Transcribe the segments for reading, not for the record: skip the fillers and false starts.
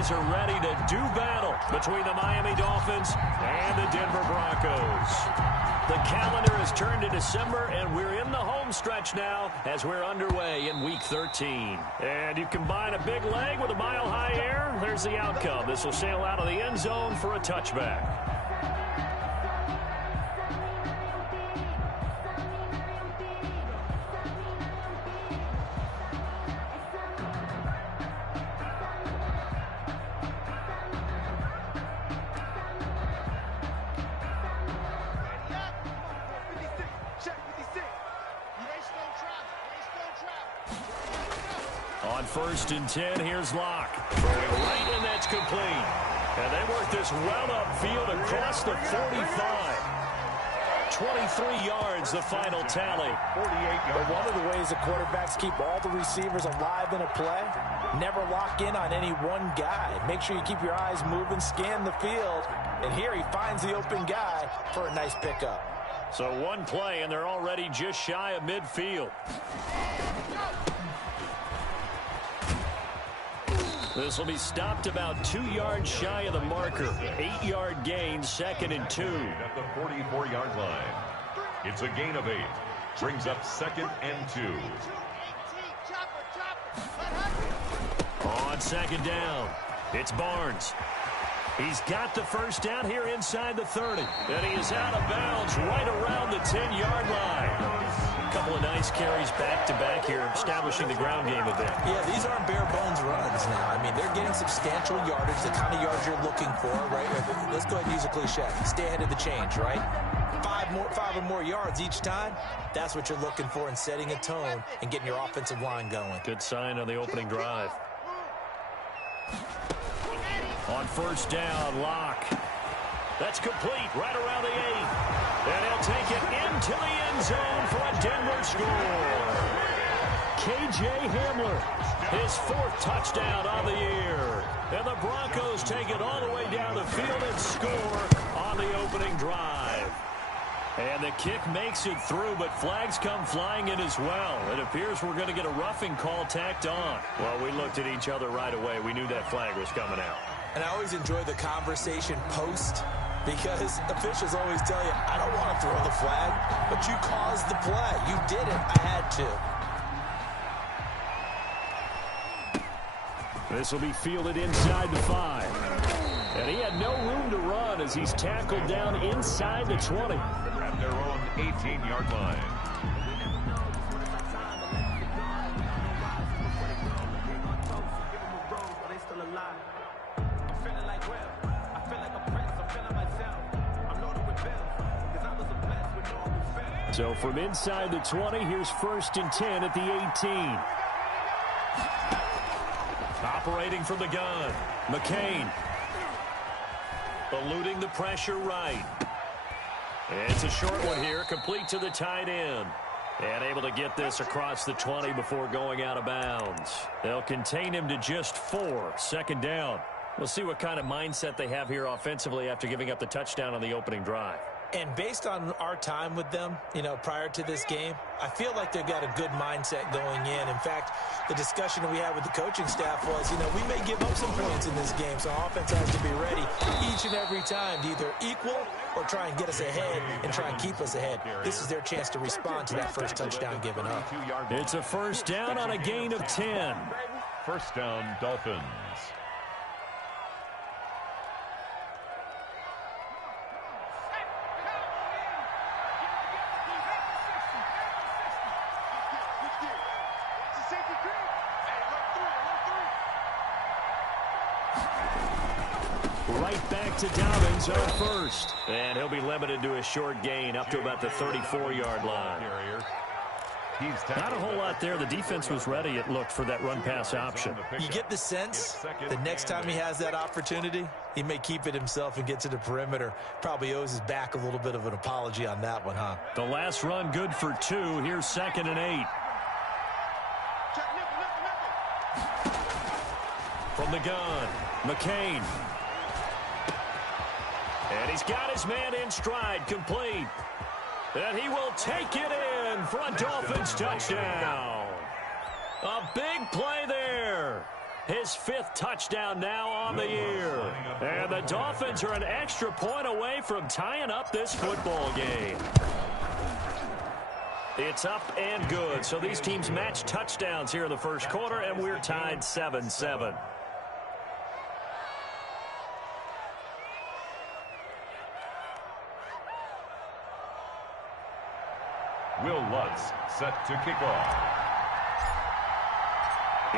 guys are ready to do battle between the Miami Dolphins and the Denver Broncos. The calendar has turned to December, and we're in the home stretch now as we're underway in Week 13. And you combine a big leg with a mile-high air, there's the outcome. This will sail out of the end zone for a touchback. On 1st and 10, here's Locke. Throwing right, and that's complete. And they work this well upfield across the 45. 23 yards, the final tally. 48 yards. But one of the ways the quarterbacks keep all the receivers alive in a play, never lock in on any one guy. Make sure you keep your eyes moving, scan the field. And here he finds the open guy for a nice pickup. So one play, and they're already just shy of midfield. This will be stopped about 2 yards shy of the marker. 8-yard gain, 2nd and 2. At the 44-yard line. It's a gain of 8. Brings up 2nd and 2. On 2nd down, it's Barnes. He's got the first down here inside the 30. And he is out of bounds right around the 10-yard line. A couple of nice carries back-to-back here, establishing the ground game a bit. Yeah, these aren't bare-bones runs now. I mean, they're getting substantial yardage, the kind of yards you're looking for, right? Let's go ahead and use a cliche. Stay ahead of the change, right? Five or more yards each time. That's what you're looking for in setting a tone and getting your offensive line going. Good sign on the opening drive. On 1st down, Locke. That's complete right around the 8. And he'll take it into the end zone for a Denver score. K.J. Hamler, his 4th touchdown on the year. And the Broncos take it all the way down the field and score on the opening drive. And the kick makes it through, but flags come flying in as well. It appears we're going to get a roughing call tacked on. Well, we looked at each other right away. We knew that flag was coming out. And I always enjoy the conversation post, because officials always tell you, I don't want to throw the flag, but you caused the play. You did it. I had to. This will be fielded inside the 5. And he had no room to run as he's tackled down inside the 20. At their own 18-yard line. So from inside the 20, here's 1st and 10 at the 18. Operating from the gun, McCain. Eluding the pressure right. It's a short one here, complete to the tight end. And able to get this across the 20 before going out of bounds. They'll contain him to just 4, 2nd down. We'll see what kind of mindset they have here offensively after giving up the touchdown on the opening drive. And based on our time with them, prior to this game, I feel like they've got a good mindset going in. In fact, the discussion that we had with the coaching staff was, we may give up some points in this game, so offense has to be ready each and every time to either equal or try and get us ahead and try and keep us ahead. This is their chance to respond to that first touchdown given up. It's a 1st down on a gain of 10. 1st down, Dolphins. Right back to Dobbins on 1st. And he'll be limited to a short gain up to about the 34-yard line. Not a whole lot there. The defense was ready, it looked, for that run-pass option. You get the sense the next time he has that opportunity, he may keep it himself and get to the perimeter. Probably owes his back a little bit of an apology on that one, huh? The last run good for 2. Here's 2nd and 8. From the gun, McCain. And he's got his man in stride, complete. And he will take it in for a Dolphins touchdown. A big play there. His 5th touchdown now on the year. And the Dolphins are an extra point away from tying up this football game. It's up and good. So these teams match touchdowns here in the first quarter, and we're tied 7-7. Will Lutz set to kick off.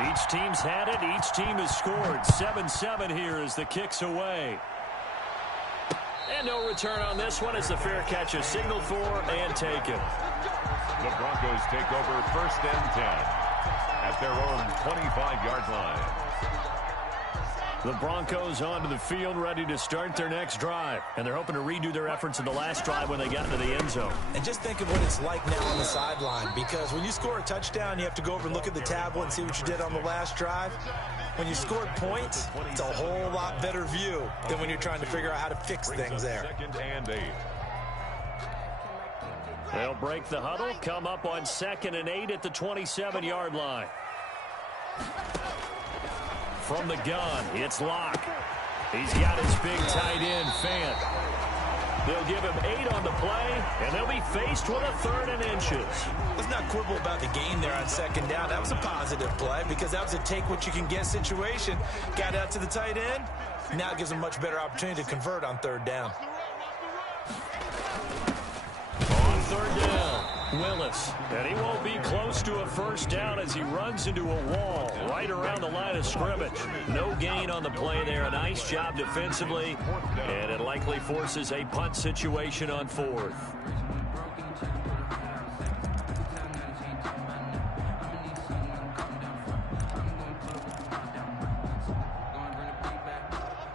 Each team's had it. Each team has scored. 7-7 here as the kick's away. And no return on this one as the fair catch is signaled for and taken. The Broncos take over 1st and 10 at their own 25-yard line. The Broncos onto the field ready to start their next drive. And they're hoping to redo their efforts in the last drive when they got into the end zone. And just think of what it's like now on the sideline, because when you score a touchdown, you have to go over and look at the tablet and see what you did on the last drive. When you scored points, it's a whole lot better view than when you're trying to figure out how to fix things there. 2nd and 8. They'll break the huddle, come up on 2nd and 8 at the 27-yard line. From the gun, it's Locke. He's got his big tight end, Fant. They'll give him 8 on the play, and they'll be faced with a 3rd and inches. Let's not quibble about the game there on 2nd down. That was a positive play because that was a take-what-you-can-get situation. Got out to the tight end. Now it gives them a much better opportunity to convert on 3rd down. On 3rd down, Willis. And he won't be close to a 1st down as he runs into a wall right around the line of scrimmage. No gain on the play there. A nice job defensively. And it likely forces a punt situation on 4th.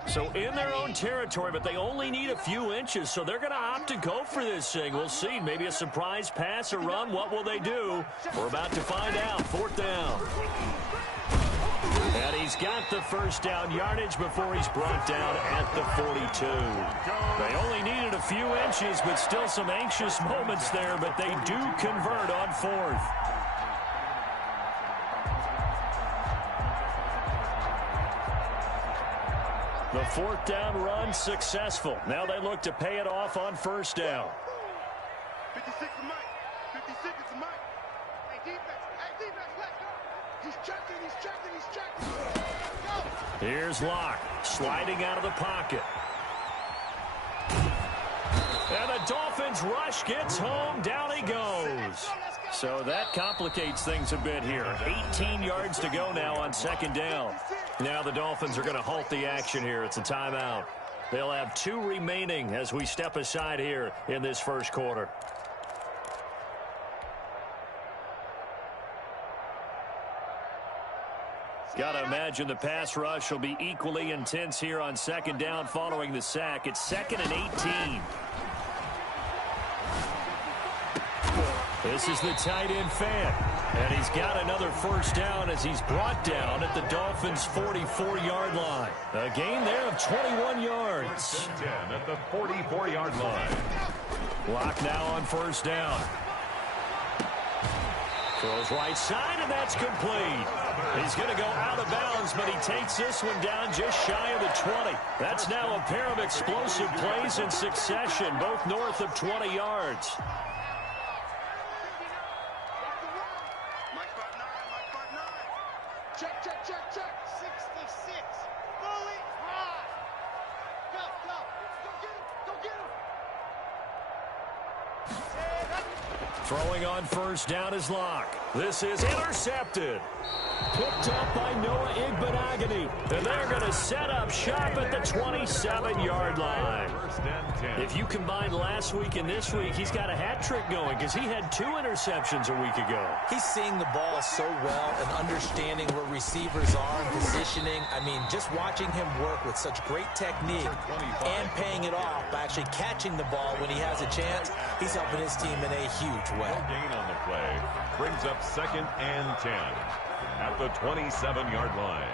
So in their own territory, but they only need a few inches, so they're going to opt to go for this thing. We'll see. Maybe a surprise pass or run. What will they do? We're about to find out. 4th down. And he's got the 1st down yardage before he's brought down at the 42. They only needed a few inches, but still some anxious moments there, but they do convert on 4th. The 4th down run successful. Now they look to pay it off on 1st down. 56 is Mike. 56 is Mike. Hey, defense. Hey, defense, let's go. He's checking, he's checking, he's checking. Go. Here's Locke sliding out of the pocket. And the Dolphins rush gets home. Down he goes. So that complicates things a bit here. 18 yards to go now on 2nd down. Now the Dolphins are going to halt the action here. It's a timeout. They'll have 2 remaining as we step aside here in this first quarter. Got to imagine the pass rush will be equally intense here on 2nd down following the sack. It's 2nd and 18. This is the tight end Fant. And he's got another 1st down as he's brought down at the Dolphins' 44-yard line. A gain there of 21 yards. 10 at the 44-yard line. Lock now on 1st down. Throws right side, and that's complete. He's going to go out of bounds, but he takes this one down just shy of the 20. That's now a pair of explosive plays in succession, both north of 20 yards. Check, check, check, check. 66. Fully high. Go, go. Go get him. Go get him. Throwing on 1st down is Locke. This is intercepted. Picked up by Noah Igbenogany. And they're going to set up shop at the 27-yard line. 1st and 10. If you combine last week and this week, he's got a hat trick going because he had 2 interceptions a week ago. He's seeing the ball so well and understanding where receivers are and positioning. I mean, just watching him work with such great technique and paying it off by actually catching the ball when he has a chance, he's helping his team in a huge way. No gain on the play. Brings up 2nd and 10 at the 27-yard line.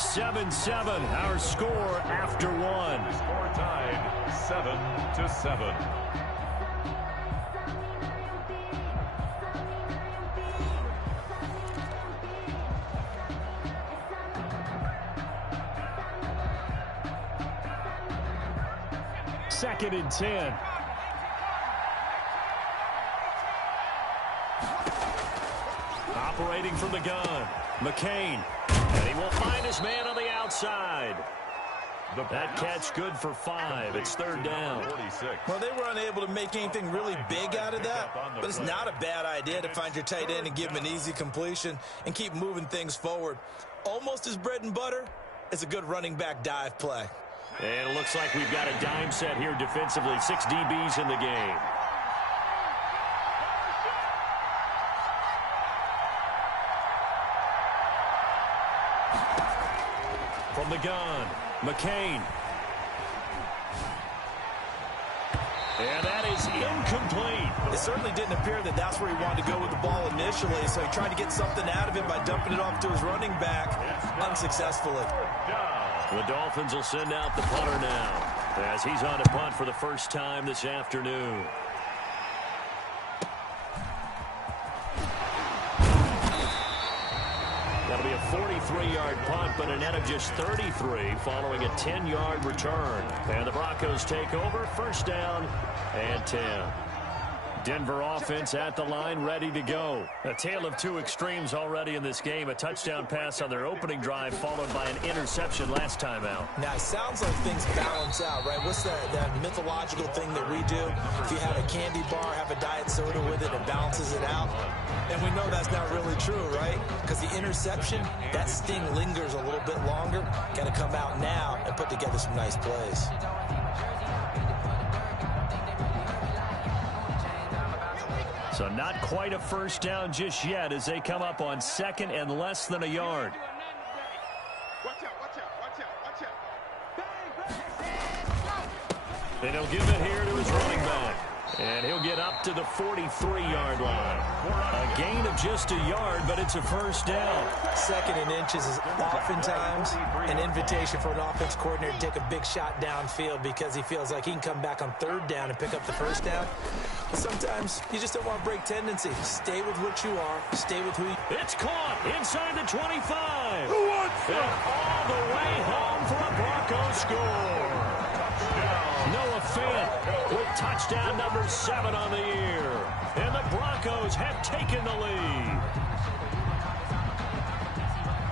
7-7, our score after one. Score tied 7-7. Second and 10. Operating from the gun, McCain. And he will find his man on the outside. That catch good for 5. It's third down. 46. Well, they were unable to make anything really big out of that, but it's not a bad idea to find your tight end and give him an easy completion and keep moving things forward. Almost as bread and butter as a good running back dive play. And it looks like we've got a dime set here defensively. 6 DBs in the game. From the gun, McCain. And that is incomplete. It certainly didn't appear that that's where he wanted to go with the ball initially, so he tried to get something out of it by dumping it off to his running back unsuccessfully. The Dolphins will send out the punter now as he's on to punt for the first time this afternoon. That'll be a 43-yard punt, but a net of just 33 following a 10-yard return. And the Broncos take over, first down and 10. Denver offense at the line, ready to go. A tale of two extremes already in this game. A touchdown pass on their opening drive, followed by an interception last time out. Now, it sounds like things balance out, right? What's that mythological thing that we do? If you have a candy bar, have a diet soda with it, it balances it out. And we know that's not really true, right? Because the interception, that sting lingers a little bit longer. Got to come out now and put together some nice plays. So not quite a first down just yet as they come up on second and less than a yard. Watch out, watch out, watch out. And he'll give it here to his running back. And he'll get up to the 43-yard line. A gain of just a yard, but it's a first down. Second and inches is oftentimes an invitation for an offense coordinator to take a big shot downfield because he feels like he can come back on third down and pick up the first down. But sometimes you just don't want to break tendency. Stay with what you are. Stay with who you are. It's caught inside the 25. Who wants it? All the way home for a Broncos score. Noah Fant with touchdown number 7 on the year. And the Broncos have taken the lead.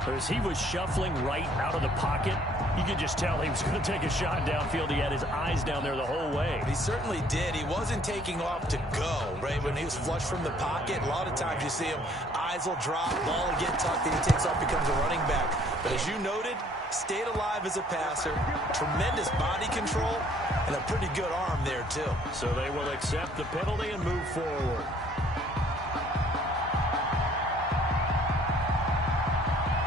As he was shuffling right out of the pocket, you could just tell he was going to take a shot downfield. He had his eyes down there the whole way. He certainly did. He wasn't taking off to go, right? When he was flush from the pocket, a lot of times you see him, eyes will drop, ball will get tucked, and he takes off, becomes a running back. But as you noted, stayed alive as a passer, tremendous body control, and a pretty good arm there, too. So they will accept the penalty and move forward.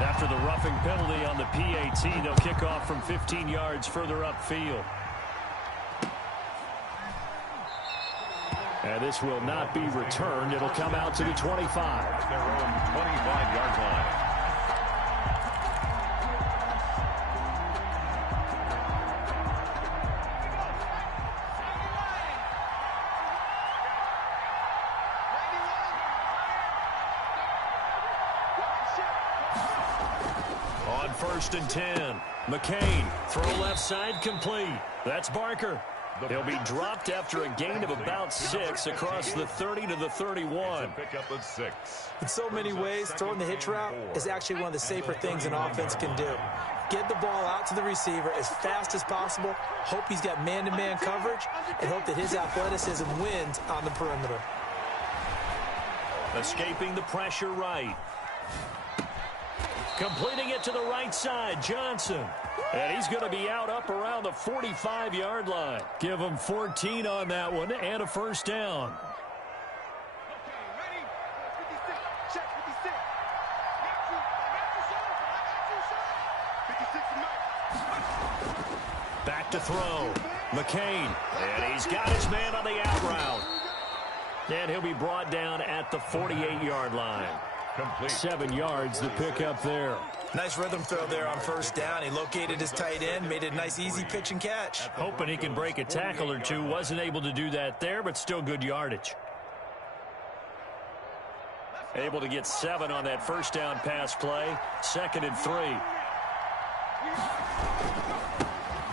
After the roughing penalty on the PAT, they'll kick off from 15 yards further upfield. And this will not be returned. It'll come out to the 25. Their own 25-yard line. On first and 10, McCain, throw left side complete. That's Barker. He'll be dropped after a gain of about 6 across the 30 to the 31. Pick up of 6. In so many ways, throwing the hitch route is actually one of the safer things an offense can do. Get the ball out to the receiver as fast as possible, hope he's got man-to-man coverage, and hope that his athleticism wins on the perimeter. Escaping the pressure right. Completing it to the right side, Johnson. And he's going to be out up around the 45-yard line. Give him 14 on that one and a first down. Okay, ready? 56, check 56. Got you, 56 is Mike. Back to throw. McCain. And he's got his man on the out route. And he'll be brought down at the 48-yard line. Complete. 7 yards to pick up there. Nice rhythm throw there on first down. He located his tight end, made it a nice, easy pitch and catch. Hoping he can break a tackle or two. Wasn't able to do that there, but still good yardage. Able to get 7 on that first down pass play. 2nd and 3.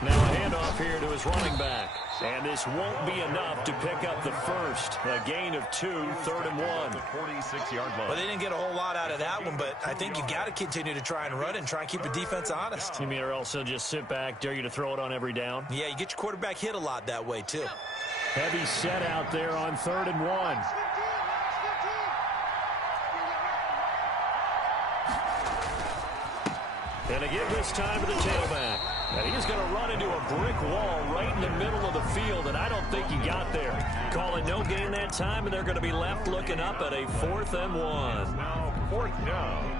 Now a handoff here to his running back. And this won't be enough to pick up the first. A gain of 2, 3rd and 1. 46-yard line. Well, they didn't get a whole lot out of that one, but I think you got to continue to try and run and try and keep the defense honest. You mean or else they'll just sit back, dare you to throw it on every down? Yeah, you get your quarterback hit a lot that way, too. Heavy set out there on 3rd and 1. And again this time to the tailback. And he's going to run into a brick wall right in the middle of the field, and I don't think he got there. Call it no gain that time, and they're going to be left looking up at a 4th and 1. Now 4th down.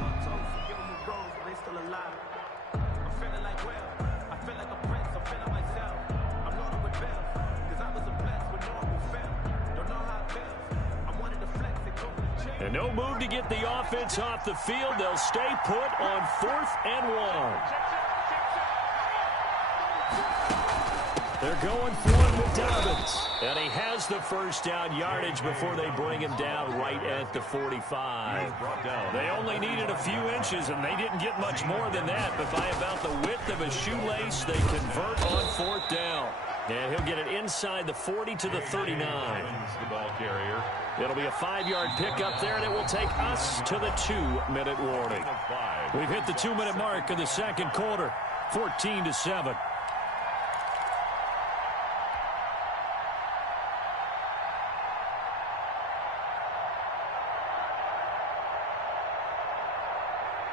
And no move to get the offense off the field. They'll stay put on 4th and 1. They're going for it with Dobbins. And he has the first down yardage before they bring him down right at the 45. They only needed a few inches, and they didn't get much more than that. But by about the width of a shoelace, they convert on 4th down. And he'll get it inside the 40 to the 39. The ball carrier. It'll be a 5-yard pickup there, and it will take us to the 2-minute warning. We've hit the 2-minute mark of the second quarter, 14-7.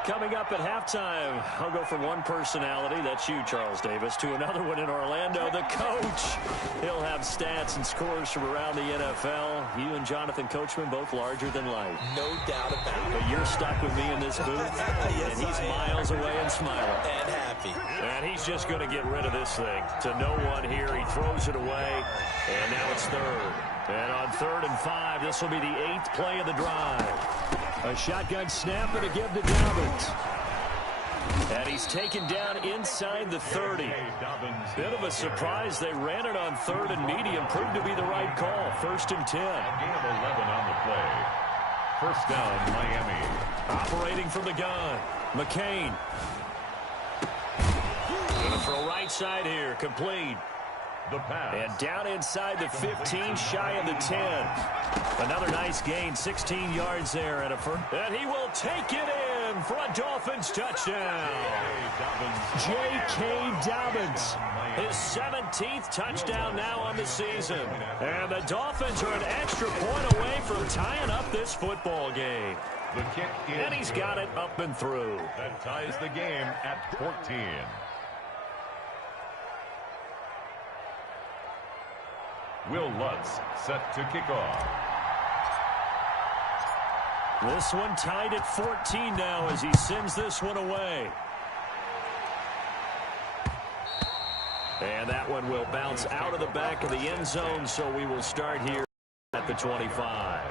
Coming up at halftime, I'll go from one personality, that's you, Charles Davis, to another one in Orlando, the coach. He'll have stats and scores from around the NFL. You and Jonathan Coachman, both larger than life. No doubt about it. But you're stuck with me in this booth, Yes, and he's miles away and smiling. And happy. And he's just going to get rid of this thing. To no one here, he throws it away, and now it's 3rd. And on 3rd and 5, this will be the 8th play of the drive. A shotgun snap and a give to Dobbins. And he's taken down inside the 30. Bit of a surprise. They ran it on 3rd and medium. Proved to be the right call. 1st and 10. Gain of 11 on the play. First down, Miami. Operating from the gun. McCain. Going to throw right side here. Complete. The pass. And down inside the 15, shy of the 10. Another nice gain, 16 yards there. And he will take it in for a Dolphins touchdown. J.K. Dobbins, his 17th touchdown now on the season. And the Dolphins are an extra point away from tying up this football game. The kick is And he's got it up and through. That ties the game at 14. Will Lutz set to kick off. This one tied at 14 now as he sends this one away. And that one will bounce out of the back of the end zone, so we will start here at the 25.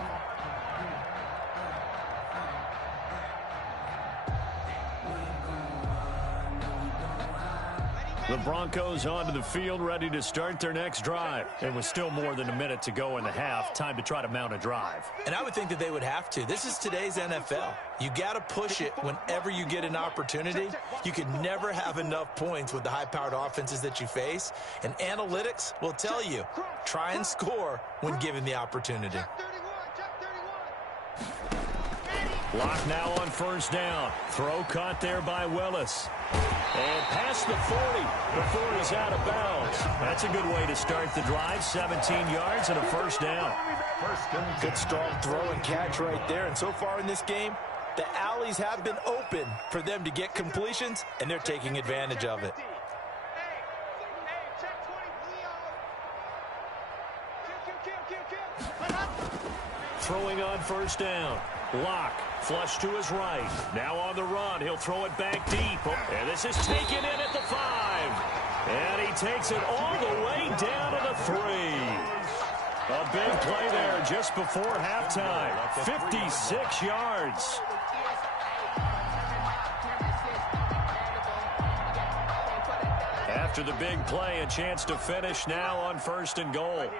The Broncos onto the field, ready to start their next drive. And with still more than a minute to go in the half, time to try to mount a drive. And I would think that they would have to. This is today's NFL. You got to push it whenever you get an opportunity. You can never have enough points with the high-powered offenses that you face. And analytics will tell you, try and score when given the opportunity. Lock now on first down. Throw caught there by Willis. And past the 40 before he's out of bounds. That's a good way to start the drive. 17 yards and a first down. Good strong throw and catch right there. And so far in this game, the alleys have been open for them to get completions, and they're taking advantage of it. Throwing on first down. Lock, flush to his right. Now on the run, he'll throw it back deep. And this is taken in at the 5. And he takes it all the way down to the 3. A big play there just before halftime. 56 yards. After the big play, a chance to finish now on 1st and goal.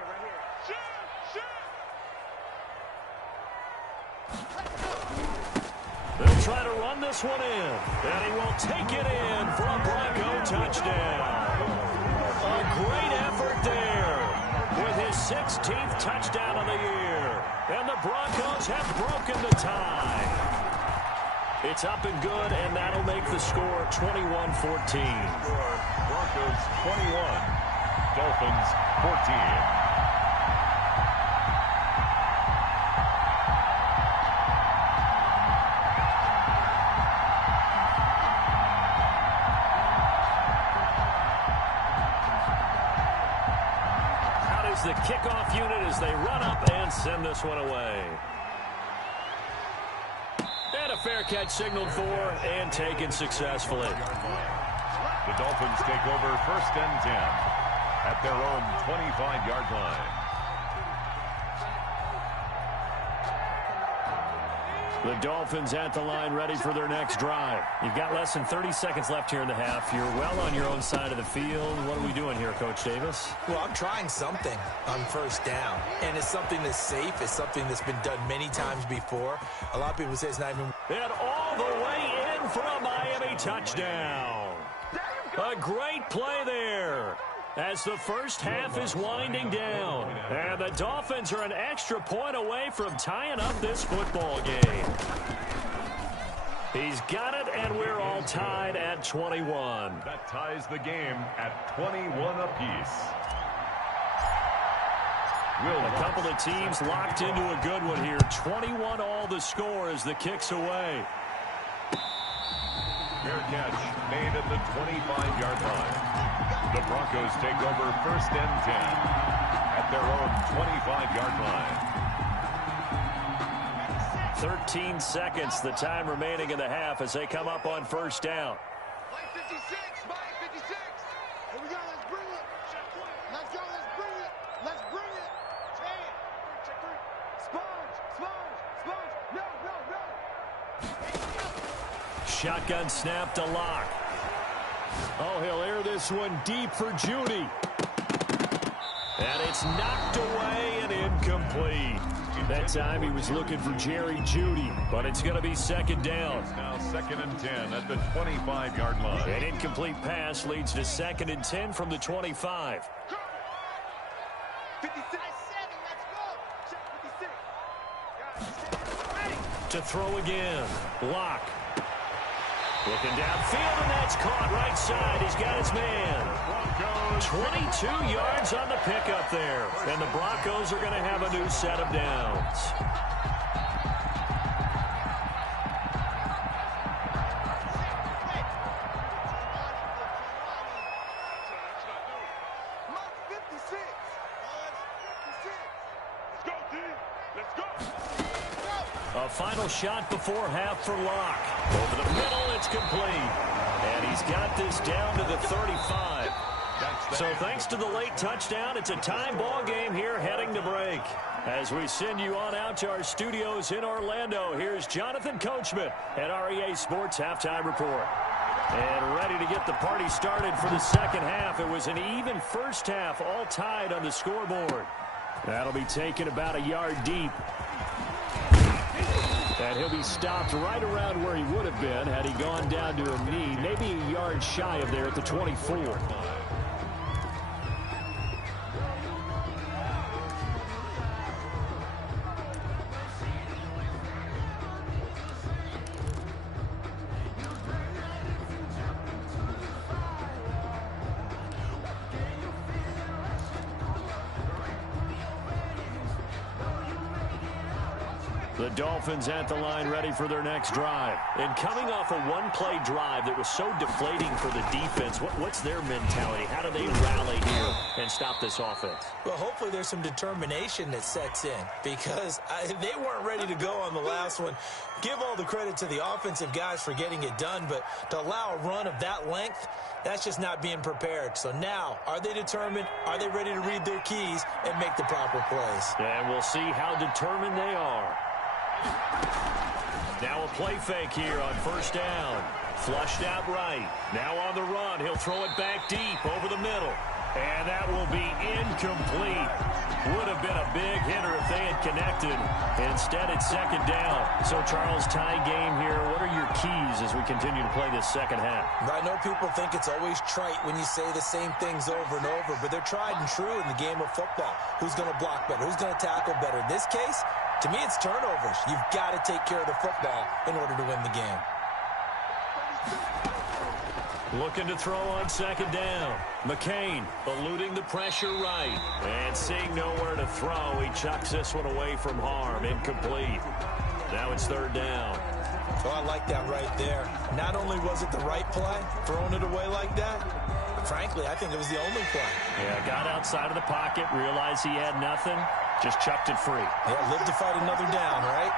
They'll try to run this one in, and he will take it in for a Bronco touchdown. A great effort there with his 16th touchdown of the year. And the Broncos have broken the tie. It's up and good, and that'll make the score 21-14. Broncos 21, Dolphins 14. The kickoff unit as they run up and send this one away. And a fair catch signaled for and taken successfully. The Dolphins take over 1st and 10 at their own 25-yard line. The Dolphins at the line ready for their next drive. You've got less than 30 seconds left here in the half. You're well on your own side of the field. What are we doing here, Coach Davis? Well, I'm trying something on 1st down, and it's something that's safe. It's something that's been done many times before. A lot of people say it's not even... And all the way in for a Miami touchdown. A great play there as the first half is winding down. And the Dolphins are an extra point away from tying up this football game. He's got it, and we're all tied at 21. That ties the game at 21 apiece. A couple of teams locked into a good one here. 21 all the score as the kick's away. Fair catch made at the 25-yard line. The Broncos take over 1st and 10 at their own 25-yard line. 13 seconds, the time remaining in the half as they come up on 1st down. Mike 56, Mike 56. Here we go, let's bring it. Let's go, let's bring it. Let's bring it. Check 3. Sponge. No. Shotgun snap to Locke. Oh, he'll air this one deep for Judy. And it's knocked away and incomplete. That time he was looking for Jerry Judy, but it's going to be 2nd down. It's now 2nd and 10 at the 25-yard line. An incomplete pass leads to 2nd and 10 from the 25. 56. Let's go. Check 56. To throw again. Locke. Looking downfield, and that's caught right side. He's got his man. 22 yards on the pickup there. And the Broncos are going to have a new set of downs. A final shot before half for Locke. Over the middle, it's complete. And he's got this down to the 35. So thanks to the late touchdown, it's a time ball game here heading to break. As we send you on out to our studios in Orlando, here's Jonathan Coachman at REA Sports Halftime Report. And ready to get the party started for the second half. It was an even first half, all tied on the scoreboard. That'll be taken about a yard deep. And he'll be stopped right around where he would have been had he gone down to a knee, maybe a yard shy of there at the 24. The Dolphins at the line ready for their next drive. And coming off a one-play drive that was so deflating for the defense, what's their mentality? How do they rally here and stop this offense? Well, hopefully there's some determination that sets in because they weren't ready to go on the last one. Give all the credit to the offensive guys for getting it done, but to allow a run of that length, that's just not being prepared. So now, are they determined? Are they ready to read their keys and make the proper plays? And we'll see how determined they are. Now a play fake here on first down. Flushed out right. Now on the run. He'll throw it back deep over the middle. And that will be incomplete. Would have been a big hitter if they had connected. Instead, it's second down. So, Charles, tie game here. What are your keys as we continue to play this second half? I know people think it's always trite when you say the same things over and over, but they're tried and true in the game of football. Who's going to block better? Who's going to tackle better? In this case, to me, it's turnovers. You've got to take care of the football in order to win the game. Looking to throw on second down. McCain eluding the pressure right. And seeing nowhere to throw, he chucks this one away from harm. Incomplete. Now it's third down. Oh, I like that right there. Not only was it the right play, throwing it away like that, but frankly, I think it was the only play. Yeah, got outside of the pocket, realized he had nothing, just chucked it free. Yeah, live to fight another down, right?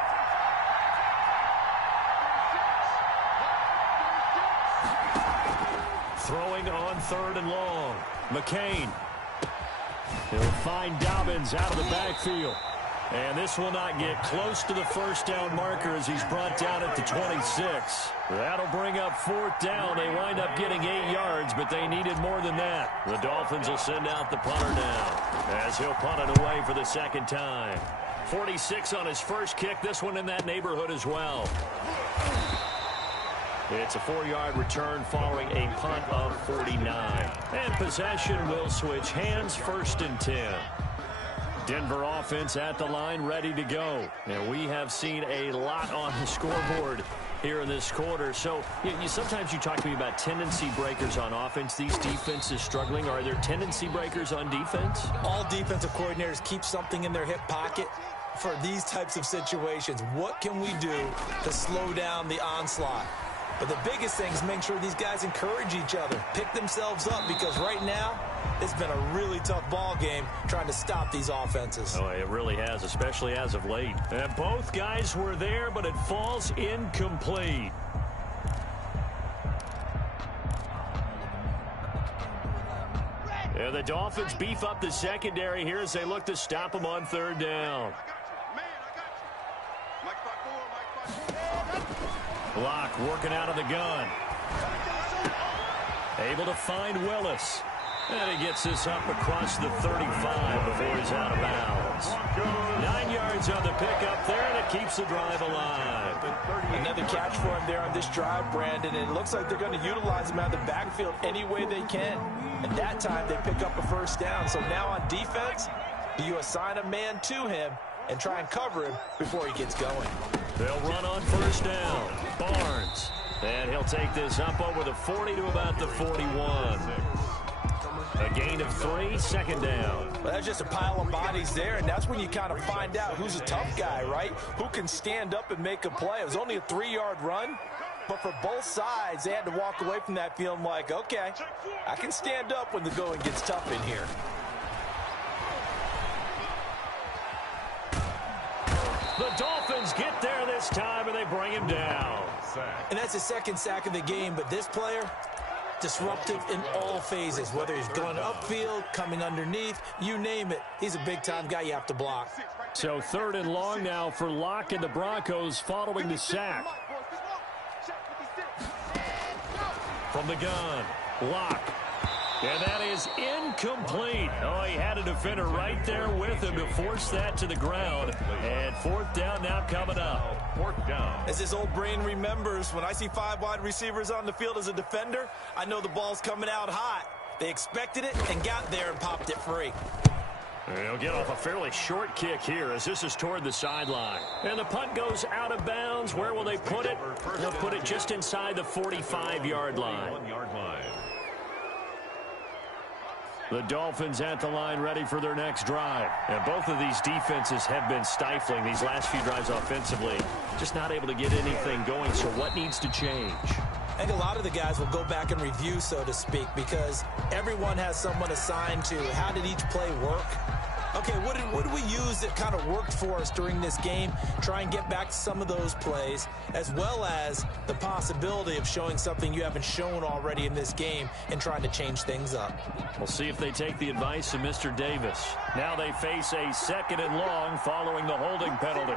Throwing on third and long. McCain. He'll find Dobbins out of the backfield. And this will not get close to the first down marker as he's brought down at the 26. That'll bring up fourth down. They wind up getting 8 yards, but they needed more than that. The Dolphins will send out the punter now as he'll punt it away for the second time. 46 on his first kick. This one in that neighborhood as well. It's a 4-yard return following a punt of 49. And possession will switch hands, first and 10. Denver offense at the line, ready to go. And we have seen a lot on the scoreboard here in this quarter. So sometimes you talk to me about tendency breakers on offense. These defenses struggling. Are there tendency breakers on defense? All defensive coordinators keep something in their hip pocket for these types of situations. What can we do to slow down the onslaught? But the biggest thing is make sure these guys encourage each other, pick themselves up, because right now it's been a really tough ball game trying to stop these offenses. Oh, it really has, especially as of late. And both guys were there, but it falls incomplete. And the Dolphins beef up the secondary here as they look to stop them on third down. Locke working out of the gun. Able to find Willis. And he gets this up across the 35 before he's out of bounds. 9 yards on the pickup there, and it keeps the drive alive. Another catch for him there on this drive, Brandon. And it looks like they're going to utilize him out of the backfield any way they can. And that time they pick up a first down. So now on defense, do you assign a man to him and try and cover him before he gets going? They'll run on first down. Barnes. And he'll take this up over the 40 to about the 41. A gain of 3, second down. Well, that's just a pile of bodies there, and that's when you kind of find out who's a tough guy, right? Who can stand up and make a play. It was only a 3-yard run, but for both sides, they had to walk away from that feeling like, okay, I can stand up when the going gets tough in here. The Dolphins get there this time, and they bring him down. And that's the second sack of the game, but this player, disruptive in all phases, whether he's going upfield, coming underneath, you name it. He's a big-time guy you have to block. So third and long now for Locke and the Broncos following the sack. From the gun, Locke. And that is incomplete. Oh, he had a defender right there with him to force that to the ground. And fourth down now coming up. Fourth down. As his old brain remembers, when I see 5 wide receivers on the field as a defender, I know the ball's coming out hot. They expected it and got there and popped it free. He'll get off a fairly short kick here as this is toward the sideline. And the punt goes out of bounds. Where will they put it? They'll put it just inside the 45-yard line. 1-yard line. The Dolphins at the line ready for their next drive. And both of these defenses have been stifling these last few drives offensively. Just not able to get anything going, so what needs to change? I think a lot of the guys will go back and review, so to speak, because everyone has someone assigned to how did each play work. Okay, what did we use that kind of worked for us during this game? Try and get back to some of those plays, as well as the possibility of showing something you haven't shown already in this game and trying to change things up. We'll see if they take the advice of Mr. Davis. Now they face a second and long following the holding penalty.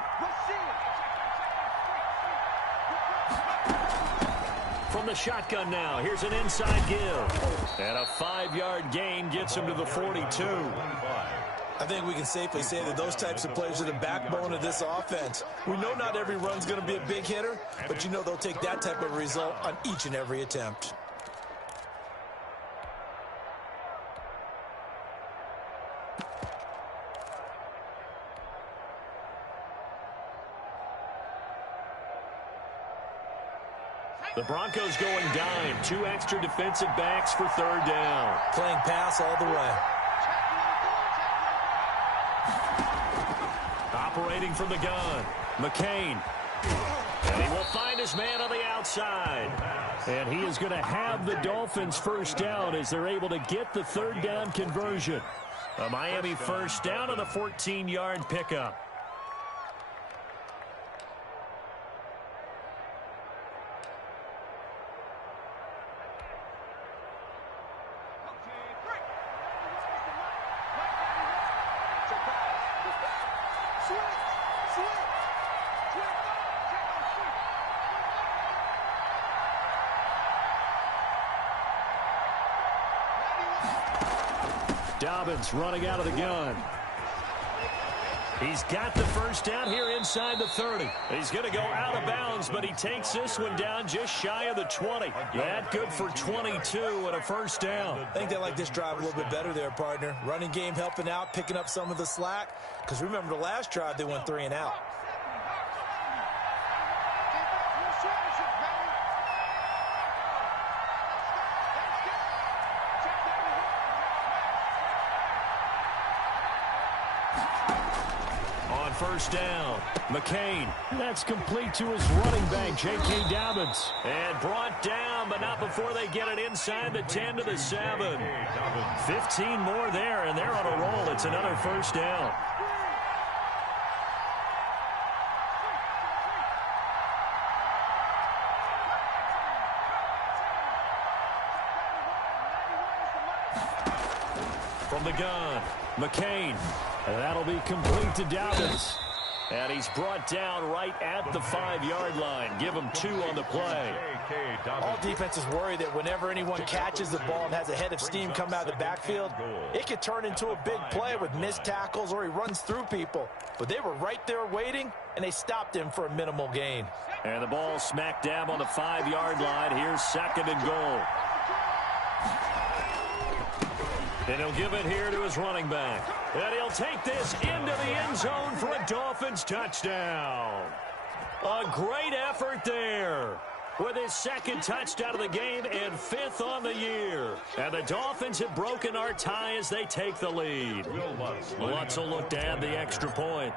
From the shotgun now, here's an inside give. And a 5-yard gain gets him to the 42. I think we can safely say that those types of players are the backbone of this offense. We know not every run's going to be a big hitter, but you know they'll take that type of result on each and every attempt. The Broncos going dime. 2 extra defensive backs for 3rd down. Playing pass all the way. Operating from the gun, McCain. And he will find his man on the outside. And he is going to have the Dolphins first down as they're able to get the 3rd down conversion. A Miami first down on a 14-yard pickup. Dobbins running out of the gun. He's got the first down here inside the 30. He's going to go out of bounds, but he takes this one down just shy of the 20. That good for 22 and a first down. I think they like this drive a little bit better there, partner. Running game helping out, picking up some of the slack. Because remember the last drive, they went 3 and out. First down, McCain. That's complete to his running back, J.K. Dobbins. And brought down, but not before they get it inside the 10 to the 7. 15 more there, and they're on a roll. It's another first down. From the gun, McCain. And that'll be complete to Dobbins. And he's brought down right at the 5-yard line. Give him 2 on the play. All defenses worry that whenever anyone catches the ball and has a head of steam come out of the backfield, it could turn into a big play with missed tackles or he runs through people. But they were right there waiting, and they stopped him for a minimal gain. And the ball smack dab on the 5-yard line. Here's 2nd and goal. And he'll give it here to his running back. And he'll take this into the end zone for a Dolphins touchdown. A great effort there with his 2nd touchdown of the game and 5th on the year. And the Dolphins have broken our tie as they take the lead. Lutz will look to add the extra point.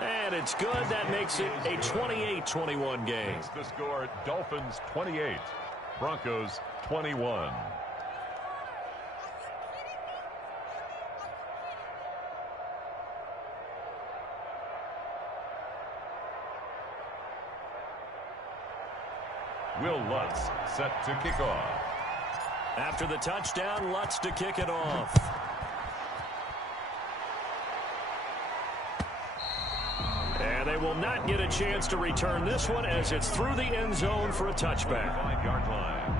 And it's good. That makes it a 28-21 game. The score, Dolphins 28. Broncos 21. Will Lutz set to kick off. After the touchdown, Lutz to kick it off. And they will not get a chance to return this one as it's through the end zone for a touchback. 5-yard line.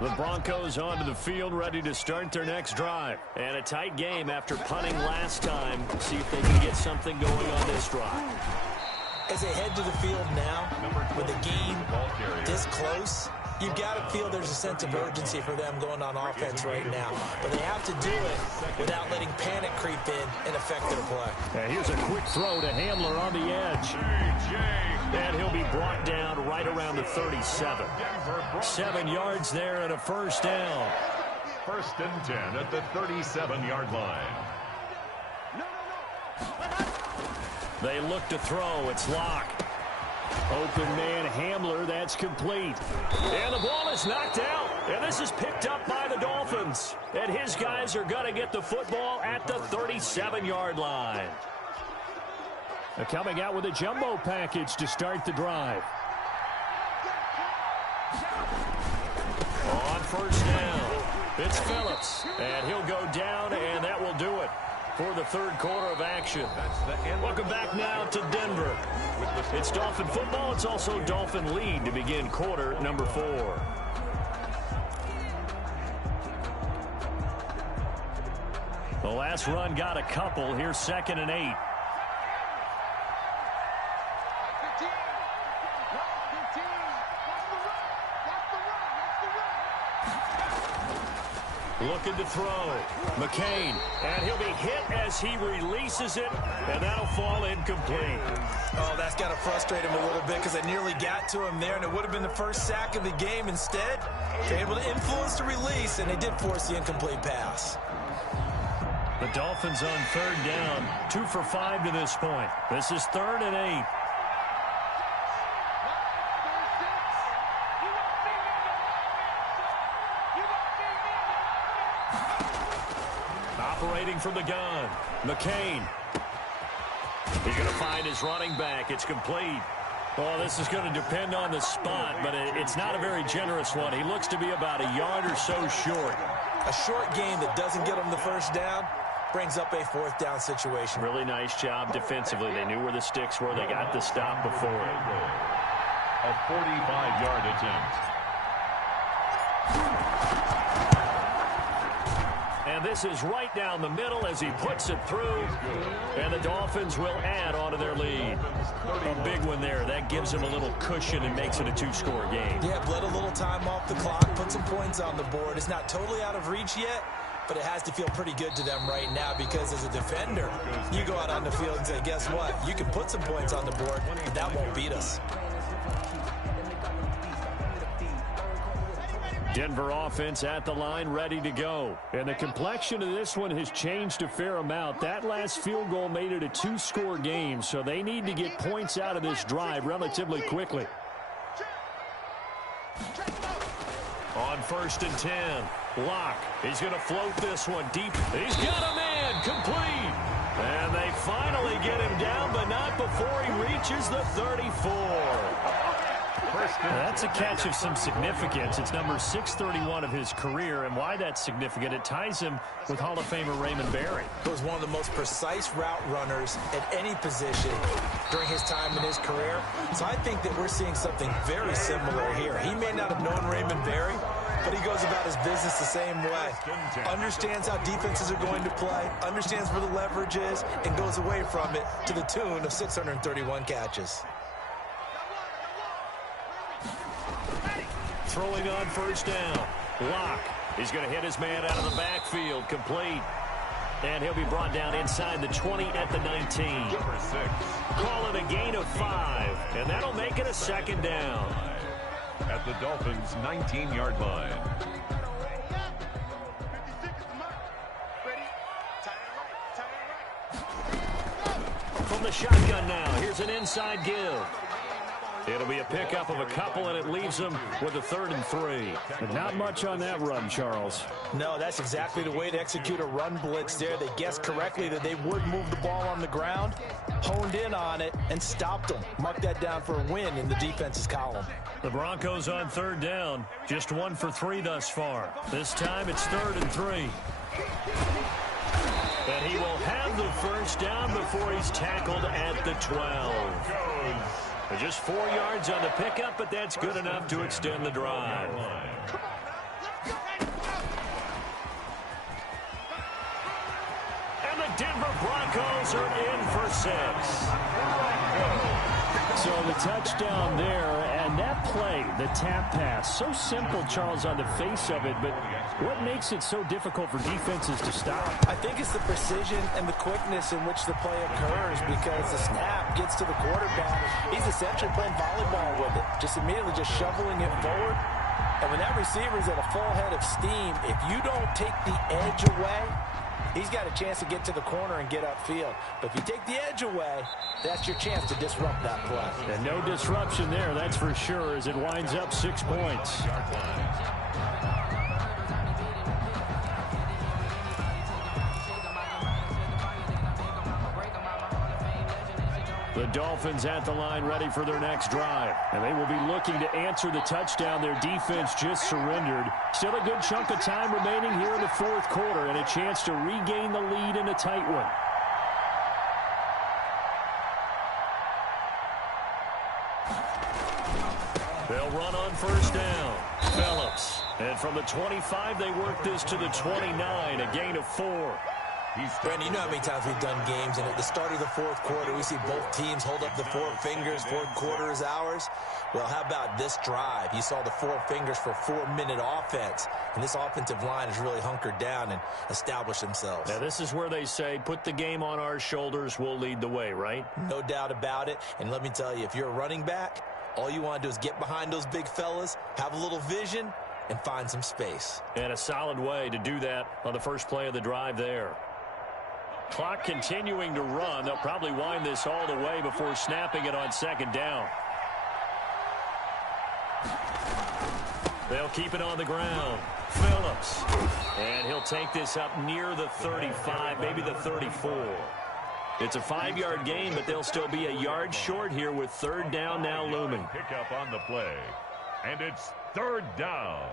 The Broncos onto the field, ready to start their next drive. And a tight game after punting last time. See if they can get something going on this drive. As they head to the field now, with the game this close, you've got to feel there's a sense of urgency for them going on offense right now. But they have to do it without letting panic creep in and affect their play. And here's a quick throw to Hamler on the edge. And he'll be brought down right around the 37. 7 yards there and a first down. 1st and 10 at the 37-yard line. They look to throw. It's Locke. Open man Hamler. That's complete. And the ball is knocked out. And this is picked up by the Dolphins. And his guys are going to get the football at the 37-yard line. They're coming out with a jumbo package to start the drive. On first down, it's Phillips, and he'll go down, and that will do it for the third quarter of action. Welcome back now to Denver. It's Dolphin football. It's also Dolphin lead to begin quarter number 4. The last run got a couple. Here's 2nd and 8. Looking to throw. McCain, and he'll be hit as he releases it, and that'll fall incomplete. Oh, that's got to frustrate him a little bit because I nearly got to him there, and it would have been the first sack of the game. Instead, they're able to influence the release, and they did force the incomplete pass. The Dolphins on 3rd down, 2 for 5 to this point. This is 3rd and 8. Operating from the gun, McCain. He's going to find his running back. It's complete. Oh, this is going to depend on the spot, but it's not a very generous one. He looks to be about a yard or so short. A short game that doesn't get him the first down brings up a 4th down situation. Really nice job defensively. They knew where the sticks were. They got the stop before it. A 45-yard attempt. And this is right down the middle as he puts it through. And the Dolphins will add on to their lead. A big one there. That gives them a little cushion and makes it a 2-score game. Yeah, bled a little time off the clock, put some points on the board. It's not totally out of reach yet, but it has to feel pretty good to them right now because as a defender, you go out on the field and say, guess what? You can put some points on the board, but that won't beat us. Denver offense at the line, ready to go. And the complexion of this one has changed a fair amount. That last field goal made it a 2-score game, so they need to get points out of this drive relatively quickly. On 1st and 10, Locke. He's going to float this one deep. He's got a man complete. And they finally get him down, but not before he reaches the 34. That's a catch of some significance. It's number 631 of his career, and why that's significant, it ties him with Hall of Famer Raymond Berry. He was one of the most precise route runners at any position during his time in his career. So I think that we're seeing something very similar here. He may not have known Raymond Berry, but he goes about his business the same way. Understands how defenses are going to play, understands where the leverage is, and goes away from it to the tune of 631 catches. Throwing on 1st down. Locke. He's going to hit his man out of the backfield. Complete. And he'll be brought down inside the 20 at the 19. Number 6. Call it a gain of 5. And that'll make it a 2nd down. At the Dolphins' 19-yard line. From the shotgun now. Here's an inside give. It'll be a pickup of a couple, and it leaves them with a 3rd and 3. But not much on that run, Charles. No, that's exactly the way to execute a run blitz there. They guessed correctly that they would move the ball on the ground, honed in on it, and stopped them. Mark that down for a win in the defense's column. The Broncos on 3rd down. Just 1 for 3 thus far. This time it's 3rd and 3. And he will have the first down before he's tackled at the 12. Just 4 yards on the pickup, but that's good enough to extend the drive. And the Denver Broncos are in for 6. So the touchdown there, and that play, the tap pass, so simple, Charles, on the face of it, but what makes it so difficult for defenses to stop? I think it's the precision and the quickness in which the play occurs because the snap gets to the quarterback. He's essentially playing volleyball with it, just immediately just shoveling it forward. And when that receiver's at a full head of steam, if you don't take the edge away, he's got a chance to get to the corner and get upfield. But if you take the edge away, that's your chance to disrupt that play. And no disruption there, that's for sure, as it winds up 6 points. The Dolphins at the line ready for their next drive. And they will be looking to answer the touchdown their defense just surrendered. Still a good chunk of time remaining here in the fourth quarter and a chance to regain the lead in a tight one. They'll run on first down. Phillips. And from the 25, they work this to the 29, a gain of 4. Brandon, you know how many times we've done games, and at the start of the fourth quarter, we see both teams hold up the 4 fingers, fourth quarter is ours. Well, how about this drive? You saw the 4 fingers for 4-minute offense, and this offensive line has really hunkered down and established themselves. Now, this is where they say, put the game on our shoulders, we'll lead the way, right? No doubt about it, and let me tell you, if you're a running back, all you want to do is get behind those big fellas, have a little vision, and find some space. And a solid way to do that on the first play of the drive there. Clock continuing to run. They'll probably wind this all the way before snapping it on second down. They'll keep it on the ground. Phillips. And he'll take this up near the 35, maybe the 34. It's a 5-yard gain, but they'll still be a yard short here with third down now looming. Pick up on the play. And it's third down.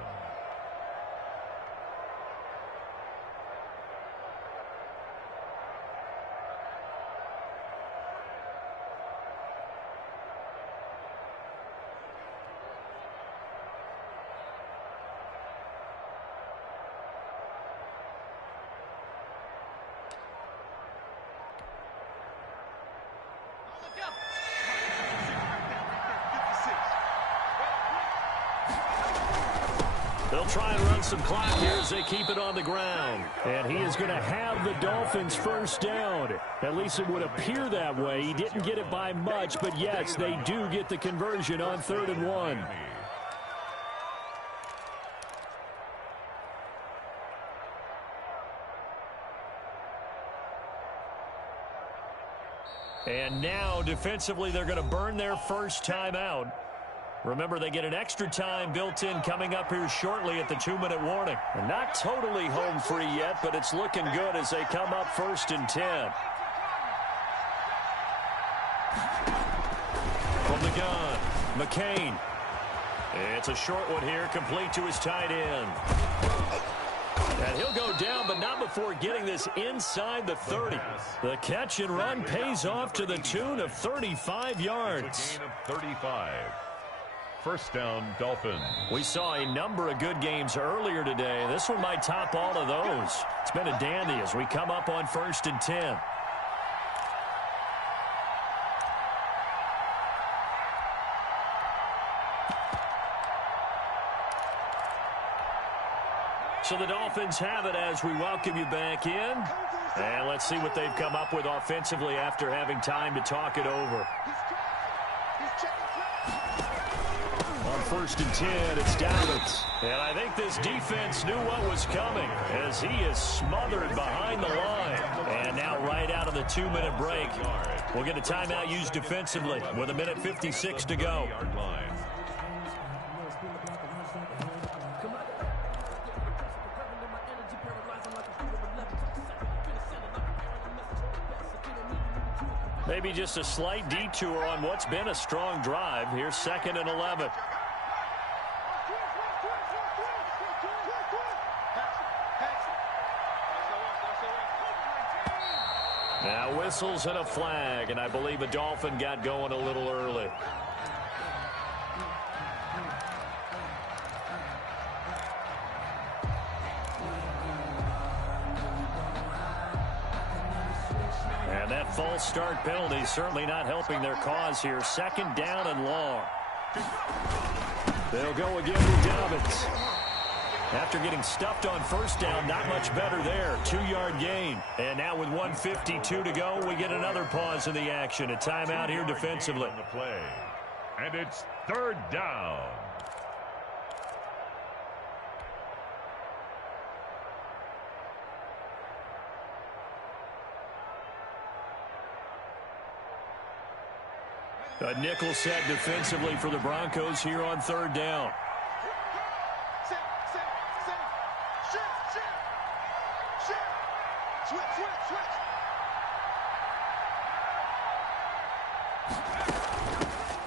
They'll try and run some clock here as they keep it on the ground. And he is going to have the Dolphins first down. At least it would appear that way. He didn't get it by much, but yes, they do get the conversion on 3rd and 1. And now, defensively, they're going to burn their first timeout. Remember, they get an extra time built in coming up here shortly at the 2-minute warning. And not totally home free yet, but it's looking good as they come up 1st and 10. From the gun, McCain. It's a short one here, complete to his tight end. And he'll go down, but not before getting this inside the 30. The catch and run pays off to the tune of 35 yards. Gain of 35. First down, Dolphins. We saw a number of good games earlier today. This one might top all of those. It's been a dandy as we come up on 1st and 10. So the Dolphins have it as we welcome you back in. And let's see what they've come up with offensively after having time to talk it over. On 1st and 10, it's Dowdens. And I think this defense knew what was coming as he is smothered behind the line. And now right out of the 2-minute break, we'll get a timeout used defensively with 1:56 to go. Maybe just a slight detour on what's been a strong drive. Here's 2nd and 11. Now whistles and a flag, and I believe a Dolphin got going a little early. And that false start penalty certainly not helping their cause here. 2nd down and long. They'll go again with Dobbins. After getting stuffed on 1st down, not much better there. 2-yard gain. And now with 1:52 to go, we get another pause in the action. A timeout here defensively. On the play. And it's 3rd down. A nickel set defensively for the Broncos here on 3rd down.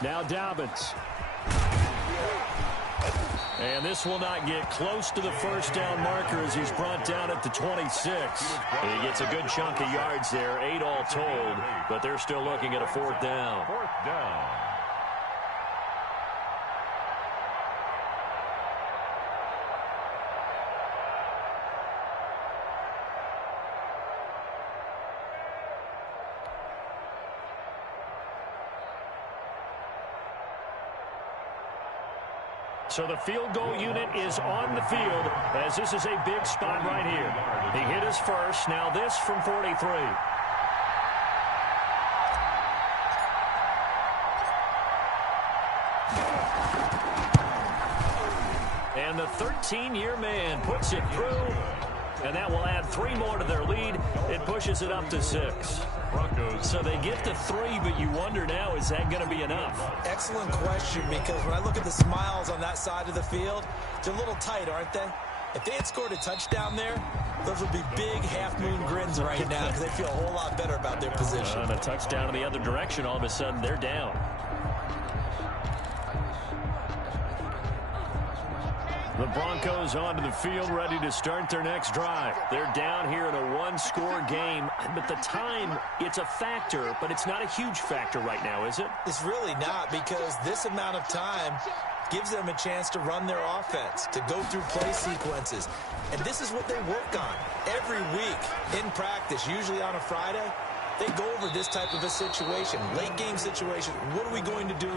Now Dobbins. And this will not get close to the first down marker as he's brought down at the 26. He gets a good chunk of yards there, 8 all told, but they're still looking at a 4th down. 4th down. So the field goal unit is on the field as this is a big spot right here. He hit his first. Now this from 43. And the 13-year man puts it through. And that will add 3 more to their lead. It pushes it up to 6. Broncos. So they get to 3, but you wonder now, is that going to be enough? Excellent question, because when I look at the smiles on that side of the field, they're a little tight, aren't they? If they had scored a touchdown there, those would be big half-moon grins right now because they feel a whole lot better about their position. And a touchdown in the other direction, all of a sudden they're down. The Broncos onto the field, ready to start their next drive. They're down here in a 1-score game, but the time, it's a factor, but it's not a huge factor right now, is it? It's really not, because this amount of time gives them a chance to run their offense, to go through play sequences. And this is what they work on every week in practice, usually on a Friday. They go over this type of a situation, late game situation. What are we going to do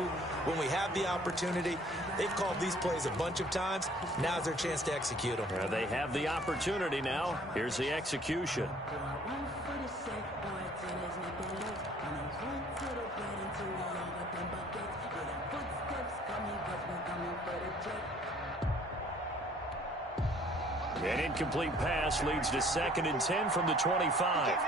when we have the opportunity? They've called these plays a bunch of times. Now's their chance to execute them. They have the opportunity now. Here's the execution. An incomplete pass leads to 2nd and 10 from the 25.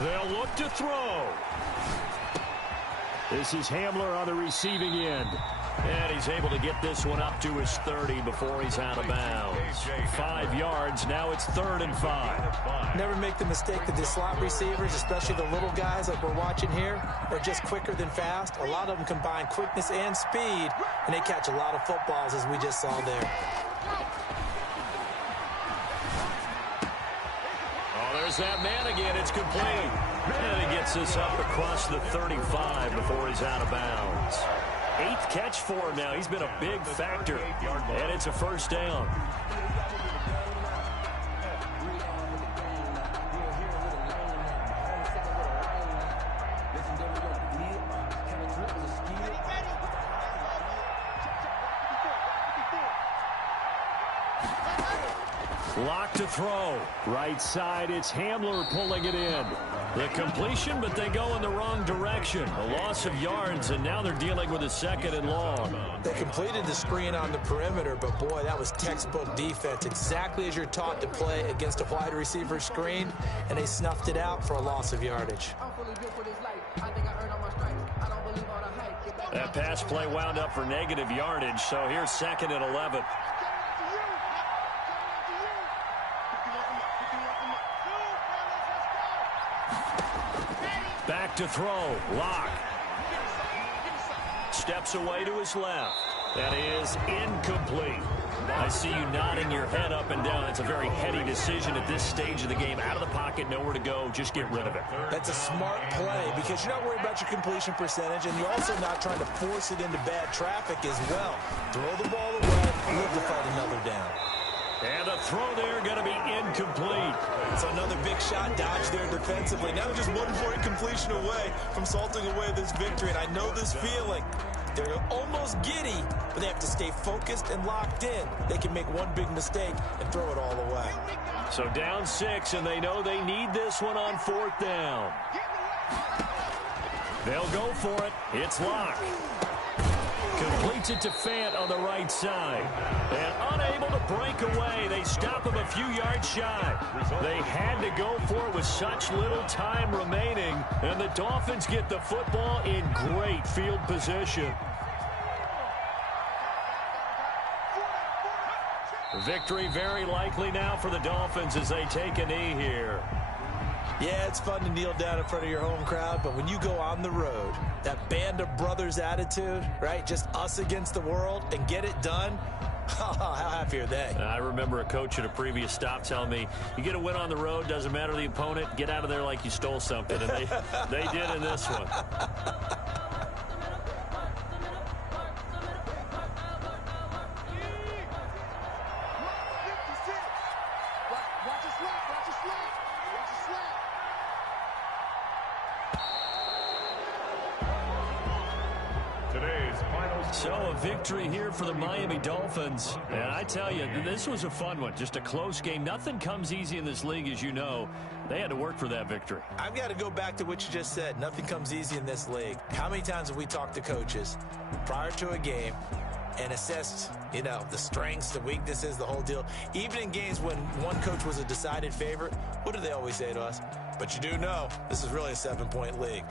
They'll look to throw. This is Hamler on the receiving end. And he's able to get this one up to his 30 before he's out of bounds. 5 yards. Now it's 3rd and 5. Never make the mistake that the slot receivers, especially the little guys like we're watching here, are just quicker than fast. A lot of them combine quickness and speed, and they catch a lot of footballs, as we just saw there. There's that man again. It's complete. And he gets this up across the 35 before he's out of bounds. 8th catch for him now. He's been a big factor. And it's a 1st down. Lock to throw. Right side, it's Hamler pulling it in. The completion, but they go in the wrong direction. A loss of yards, and now they're dealing with a 2nd and long. They completed the screen on the perimeter, but boy, that was textbook defense. Exactly as you're taught to play against a wide receiver screen, and they snuffed it out for a loss of yardage. That pass play wound up for negative yardage, so here's 2nd and 11. Back to throw. Lock. Steps away to his left. That is incomplete. I see you nodding your head up and down. It's a very heady decision at this stage of the game. Out of the pocket, nowhere to go. Just get rid of it. That's a smart play because you're not worried about your completion percentage, and you're also not trying to force it into bad traffic as well. Throw the ball away, live to fight another down. And the throw there going to be incomplete. So another big shot dodged there defensively. Now they're just one more incompletion away from salting away this victory. And I know this feeling. They're almost giddy, but they have to stay focused and locked in. They can make one big mistake and throw it all away. So down 6, and they know they need this one on 4th down. They'll go for it. It's Locke. Completes it to Fant on the right side. And unable to break away. They stop him a few yards shy. They had to go for it with such little time remaining. And the Dolphins get the football in great field position. Victory very likely now for the Dolphins as they take a knee here. Yeah, it's fun to kneel down in front of your home crowd, but when you go on the road, that band of brothers attitude, right, just us against the world, and get it done, how happy are they? I remember a coach at a previous stop telling me, you get a win on the road, doesn't matter the opponent, get out of there like you stole something, and they did in this one. So a victory here for the Miami Dolphins. And I tell you, this was a fun one. Just a close game. Nothing comes easy in this league, as you know. They had to work for that victory. I've got to go back to what you just said. Nothing comes easy in this league. How many times have we talked to coaches prior to a game and assessed, you know, the strengths, the weaknesses, the whole deal? Even in games when one coach was a decided favorite, what do they always say to us? But you do know this is really a 7-point league.